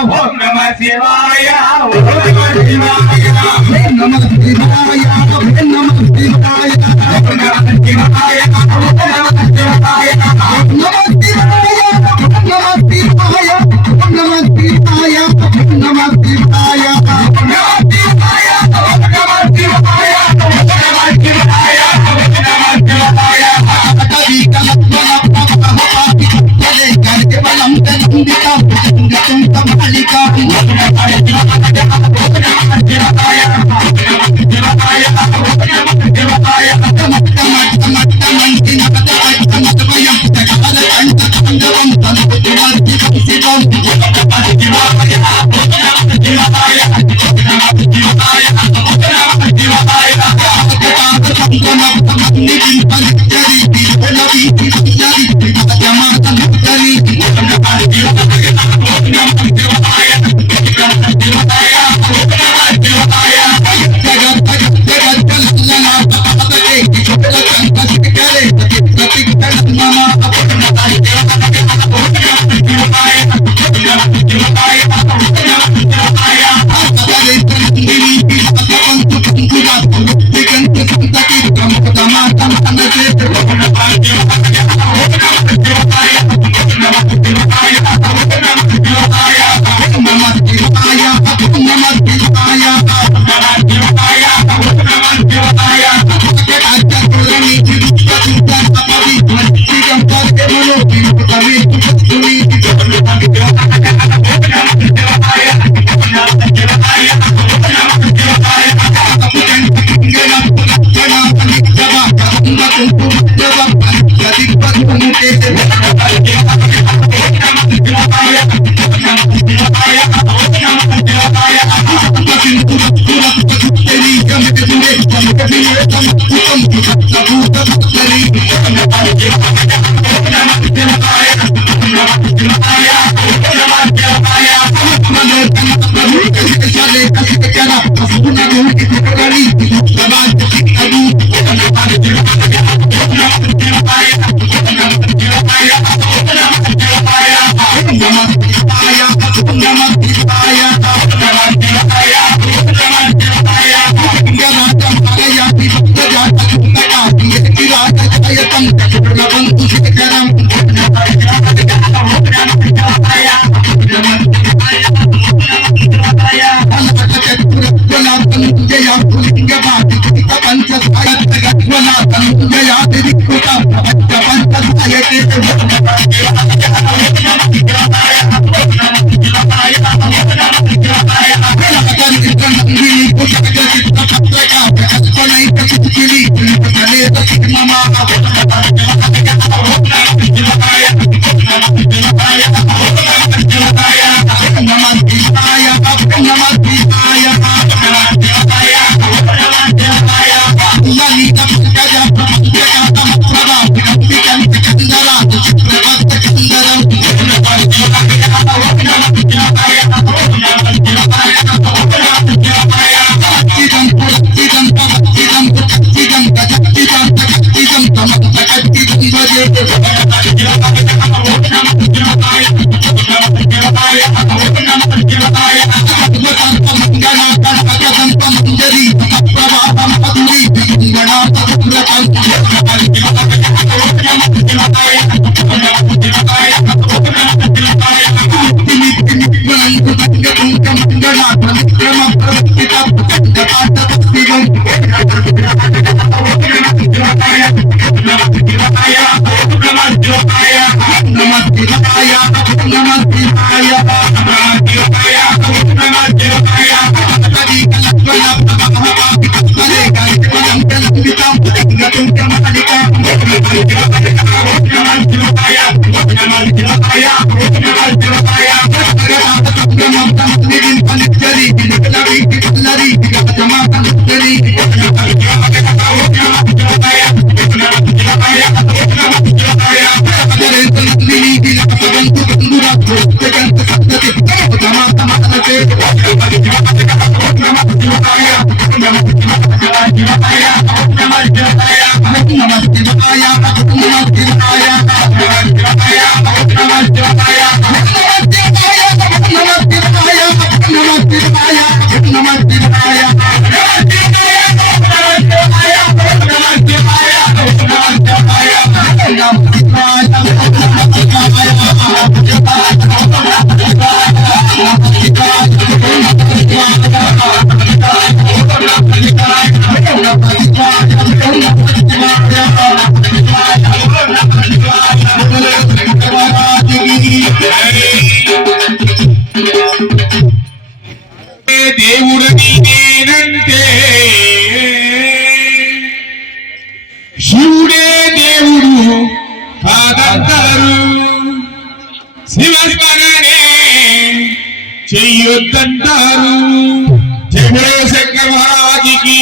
ఓం నమః శివాయ ఓం నమః శివాయ ఓం నమః శివాయ ఓం నమః శివాయ ఓం నమః శివాయ ఓం నమః శివాయ ఓం నమః శివాయ ఓం నమః శివాయ ఓం నమః శివాయ ఓం నమః శివాయ ఓం నమః శివాయ ఓం నమః శివాయ ఓం నమః శివాయ ఓం నమః శివాయ కవి కలత్వల పవహపాపి తలే కర్గవలం తందిత తంత మాలిక ఓం నమః శివాయ ఓం నమః శివాయ ఓం నమః శివాయ ఓం నమః శివాయ మంతి నమత సమతమయం తగల కంట కందవం తనుకు వర్తి సితం ఓం నమః శివాయ ఓం నమః శివాయ ఓం నమః శివాయ ఓం నమః శివాయ సంగమ సమన్నితి పరిచరి విలవి విలవి జమాత ముతలి ఓం నమః శివాయ ఓం నమః శివాయ ఓం నమః శివాయ ఓం నమః శివాయ జగత్ జగత్ లలలా పదకే చోట్ల కంట సికరే ప్రతిక్షణ నమ ఓం నమః శివాయ ఓం నమః శివాయ ఓం నమః శివాయ ఓం నమః శివాయ ఆకరే తందిని భగవంతు కందుగా వికంత సంతతి ప్రముఖమాతం అనజే ఓం నమః శివాయ ఓం నమః శివాయ ఓం నమః శివాయ ఓం నమః శివాయ ఓం నమః శివాయ ఓం నమః శివాయ ఓం నమః శివాయ ఓం నమః శివాయ అత్యద్భుతని చిరుత అపవి మత్తిగం పర్గములో కవి తుని ఓం నమః శివాయ ఓం నమః శివాయ ఓం నమః శివాయ ఓం నమః శివాయ అపజన్ గణ పురక్షణ పనిజవ కందకు జవ ప్రతిపత్తుముతే ఓం నమః శివాయ ఓం నమః శివాయ ఓం నమః శివాయ ఓం నమః శివాయ అపజింతు పురక్షణి గమితునే గమితునే తమకుతం సభూత భక్తరి ఓం నమః శివాయ ఓం నమః శివాయ ఓం నమః శివాయ ఓం నమః శివాయ మనోతమ ప్రభుక శిక్షలే కసికన సుగుణను ఇతరని సమాజ శిక్షను ఓం నమః శివాయ ఓం నమః శివాయ ఓం నమః శివాయ ఓం నమః శివాయ ఓం నమః శివాయ ఓం నమః శివాయ ఓం నమః శివాయ ఓం నమః శివాయ గణాతం పరయాతి భక్తజాత కుంగయాతి యతిరాజ జయతం ప్రబంధు శిఖరం ఓం నమః శివాయ ఓం నమః శివాయ ఓం నమః శివాయ ఓం నమః శివాయ అనంతచతురత్వలాతం జయా పులింగవాది పంచ సాయత్వలాతం జయా దిక్కుత పంచ పంచ సాయతే ఓం నమః శివాయ ఓం నమః శివాయ ఓం నమః శివాయ ఓం నమః శివాయ నందిని పుష్పక చిత్త పత్రక ప్రకటనైక చిత్తిలి పులిపతలేత సిగ్మమ ఓం నమః శివాయ ఓం నమః శివాయ ఓం నమః శివాయ ఓం నమః శివాయ ఓం నమః శివాయ ఓం నమః శివాయ ఓం నమః శివాయ ఓం నమః శివాయ లలిత గజ ప్రపంచక తమప్రభా వికంత కందరా ప్రవర్త కందరం ఓం నమః శివాయ ఓం నమః శివాయ ఓం నమః శివాయ ఓం నమః శివాయ చిదం పురచిదం పవచిదం పురచిదం గజచిదం గజచిదం తమః గజచిదం భజే ఓం నమః శివాయ ఓం నమః శివాయ ఓం నమః శివాయ ఓం నమః శివాయ ఆత్మతం మంగళ కనకం మంజరి ప్రభావం పదురి గణాతం పురతం ఓం నమః శివాయ ఓం నమః శివాయ ఓం నమః శివాయ ఓం నమః శివాయ నిత్య నిత్యంకు గంగ మంగళ పరిక్రమ ప్రవర్తిత గంగపాట భక్తిగం ఓం నమః శివాయ ఓం నమః శివాయ ఓం నమః శివాయ ఓం నమః శివాయ ఓం నమః శివాయ ఓం నమః శివాయ ఓం నమః శివాయ ఓం నమః శివాయ కలి కలత్వల పవహపాపి తలే కర్గవలం తందితం గతం కమలిక ఓం నమః శివాయ ఓం నమః శివాయ ఓం నమః శివాయ ఓం నమః శివాయ సంగమ సమన్నితి పరిచరి విలవి విలవి జమాత ముతలి ఓం నమః శివాయ ఓం నమః శివాయ ఓం నమః శివాయ ఓం నమః శివాయ అగరే తందిని భగవంతు కందురా జగంత సత్యతి జమాత మనసే ఓం నమః శివాయ ఓం నమః శివాయ ఓం నమః శివాయ ఓం నమః శివాయ ఓం నమః శివాయ ఓం నమః శివాయ ఓం నమః శివాయ ఓం నమః శివాయ ఓం నమః శివాయ ఓం నమః శివాయ అయితే శివుడే దేవుడు కాదంటారు, శివస్మరణే చెయ్యొద్దంటారు. జయ శంకర మహారాజుకి